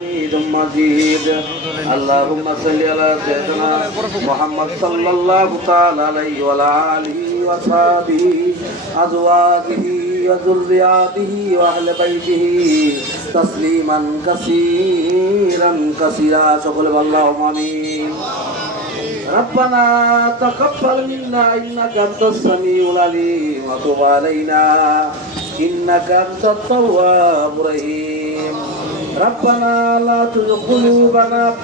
مجيد اللهم صل على سيدنا محمد صلى الله تعالى عليه وعلى آله وصحبه أزواجه وذرياته وأهل بيته تسليما كثيرا كثيرا شكر اللهم آمين ربنا تقبل منا إنك أنت السميع العليم وتب علينا إنك أنت التواب الرحيم ربنا لا تزغ قلوبنا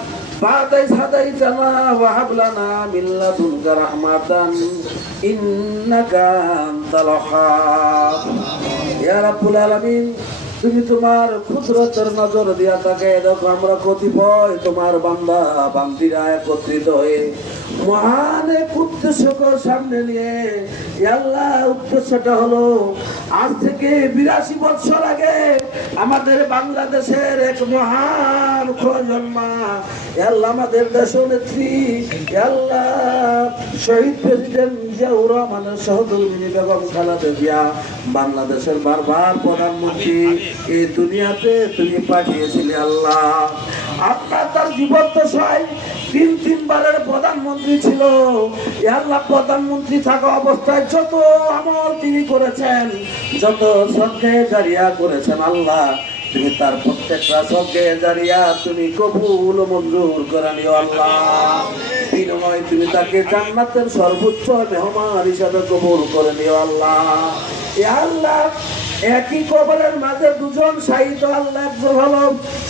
بعد إذ هديتنا وهب لنا من لدنك رحمة إنك أنت الوهاب يا رب العالمين তুমি তোমার কুদরতের নজর দিয়া তাকায় দেখো আমরা কতিপয় তোমার বান্দা বান্দিরা একত্রিত হয়ে মহান এক উদ্দেশ্যকে সামনে নিয়ে আল্লাহ উদ্দেশ্যটা হলো আজ থেকে 82 বছর আগে আমাদের বাংলাদেশের এক মহান জন্মা আল্লাহ আমাদের দেশনেত্রী আল্লাহ শহীদ প্রেসিডেন্ট জিয়াউর রহমানের সহধর্মিণী বেগম খালেদা জিয়া বাংলাদেশের বারবার প্রধানমন্ত্রী এই দুনিয়াতে তুমি পাঠিয়েছিলে আল্লাহ। আপনার তার জীবদ্দশায় তিনবারের প্রধানমন্ত্রী ছিল আল্লাহ। প্রধানমন্ত্রী থাকা অবস্থায় যত আমল তিনি করেছেন, যত সদকা জারিয়া করেছেন আল্লাহ, তুমি তার প্রত্যেকটা সদকা জারিয়া তুমি কবুল মঞ্জুর করে নিও আল্লাহ। বিনিময়ে তুমি তাকে জান্নাতের সর্বোচ্চ মেহমান হিসাবে কবুল করে নিও আল্লাহ। আল্লাহ একই কবরের মাঝে দুজন শহীদ আল্লাহ, একজন হলো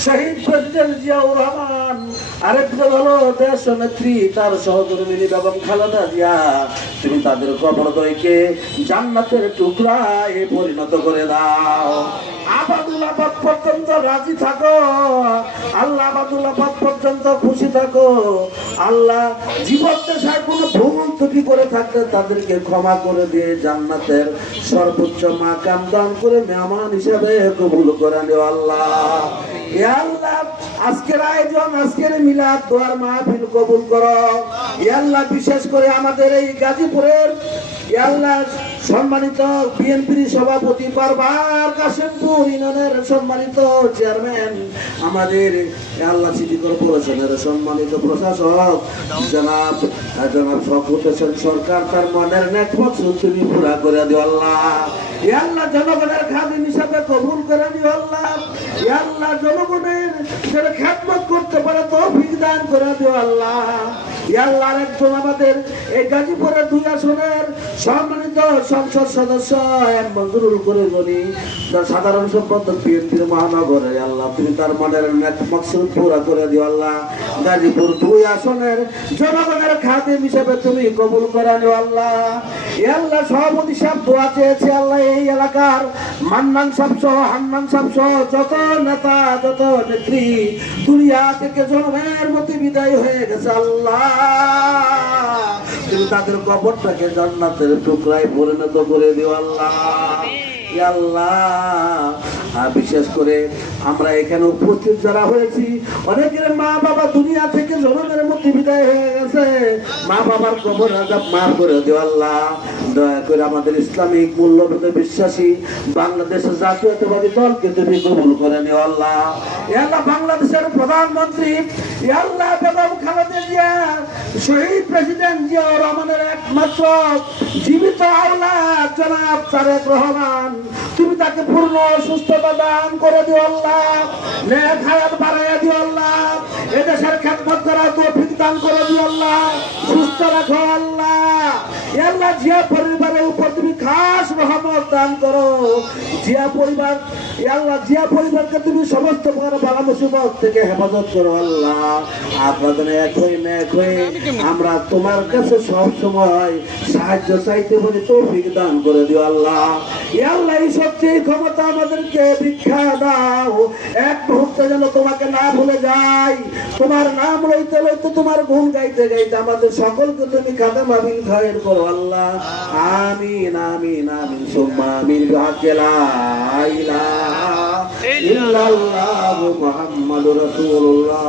শহীদ প্রেসিডেন্ট জিয়াউর রহমান, আরেকজন হলো দেশ নেত্রী তার সহধর্মিণী বেগম খালেদা জিয়া। তুমি তাদের কবরদ্বয়কে জান্নাতের টুকরায় পরিণত করে দাও। আবাদুল আবাদ পর্যন্ত রাজি থাকো আল্লাহ, আবাদুল আবাদ পর্যন্ত খুশি থাকো আল্লাহ। জীবদ্দশায় কোনো ভুল ত্রুটি করে থাকলে তাদেরকে ক্ষমা করে দিয়ে জান্নাতের সর্বোচ্চ মাকাম দান করে মেহমান হিসাবে কবুল করে নিও আল্লাহ। ইয়া আল্লাহ আজকের আয়োজন, আজকের মিলাদ দোয়ার মাহফিল কবুল করো ইয়া আল্লাহ। বিশেষ করে আমাদের এই গাজীপুরের ইয়া আল্লাহ সম্মানিত বিএনপির সভাপতি বারবার কাশিমপুর ইউনিয়নের সম্মানিত চেয়ারম্যান, আমাদের আল্লাহ সিটি কর্পোরেশনের সম্মানিত প্রশাসক জনাব শওকত হোসেন সরকার, তার মনের নেক মাকসুদ তুমি পুরা করে দিও আল্লাহ। ইয়া আল্লাহ জনগণের খাদিম হিসাবে কবুল করে দিও আল্লাহ। ইয়া আল্লাহ জনগণের যারা খেদমত করতে পারে তৌফিক দান করে দিও আল্লাহ। ইয়া আল্লাহ আরেকজন আমাদের এই গাজীপুরের 2 আসনের সম্মানিত সংসদ সদস্য মঞ্জুরুল করিম গনি, সাধারণ সম্পাদক বিএনপির মহানগরে আল্লাহ, তুমি তার মনের নেক মাকসুদ পুরা করে দিও আল্লাহ। গাজীপুর 2 আসনের জনগণের খাদিম হিসেবে তুমি কবুল করে নিও আল্লাহ। ইয়া আল্লাহ সভাপতি সাহেব দোয়া চেয়েছে আল্লাহ, এই এলাকার মান্নান সাহেব সহ হান্নান সাহেব সহ যত নেতা যত নেত্রী দুনিয়া থেকে জন্মের মতো বিদায় হয়ে গেছে আল্লাহ, তুমি তাদের কবরটাকে জান্নাতের টুকরায় পরিণত করে দিও আল্লাহ। ইয়া আল্লাহ আর বিশেষ করে আমরা এখানে উপস্থিত যারা হয়েছি, অনেকের মা বাবা দুনিয়া থেকে জনমের মধ্যে বিদায় হয়ে গেছে, মা বাবার কবর আযাব মাফ করে দিও আল্লাহ। দয়া করে আমাদের ইসলামিক মূল্যবোধে বিশ্বাসী বাংলাদেশের জাতীয়তাবাদী দলকে তুমি কবুল করে নিও আল্লাহ। ইয়া আল্লাহ বাংলাদেশের প্রধানমন্ত্রী ইয়া আল্লাহ বেগম খালেদা জিয়া শহীদ প্রেসিডেন্ট জিয়াউর রহমানের একমাত্র জীবিত আওলাদ জনাব তারেক রহমান, তুমি তাকে পূর্ণ সুস্থতা দান করে দিও আল্লাহ, নেক হায়াত বাড়াইয়া দিও আল্লাহ, এদেশের খেদমত করার তৌফিক দান করে দিও আল্লাহ, সুস্থ রাখো আল্লাহ। ইয়া আল্লাহ জিয়া পরিবারের উপর তুমি খাস রহমত দান করো। জিয়া পরিবার ইয়া আল্লাহ জিয়া পরিবারকে তুমি সমস্ত প্রকার বালা মুসিবত থেকে হেফাজত করো আল্লাহ। আপনাদের এক হয়ে নেক হয়ে আমরা তোমার কাছে সব সময় সাহায্য চাইতে বলি তৌফিক দান করে দিও আল্লাহ। ইয়া আল্লাহ এই সবচেয়ে ক্ষমতা আমাদেরকে ভিক্ষা দাও, এক মুহূর্তে যেন তোমাকে না ভুলে যাই, তোমার নাম লইতে লইতে তোমার গুণ গাইতে গাইতে আমাদের সকলকে তুমি খাদেম আমিন খায়ের করো আল্লাহ। আমিন আমিন আমিন সুম্মা আমিন বিহাক্কি লা ইলাহা ইল্লাল্লাহু মুহাম্মাদুর রাসূলুল্লাহ।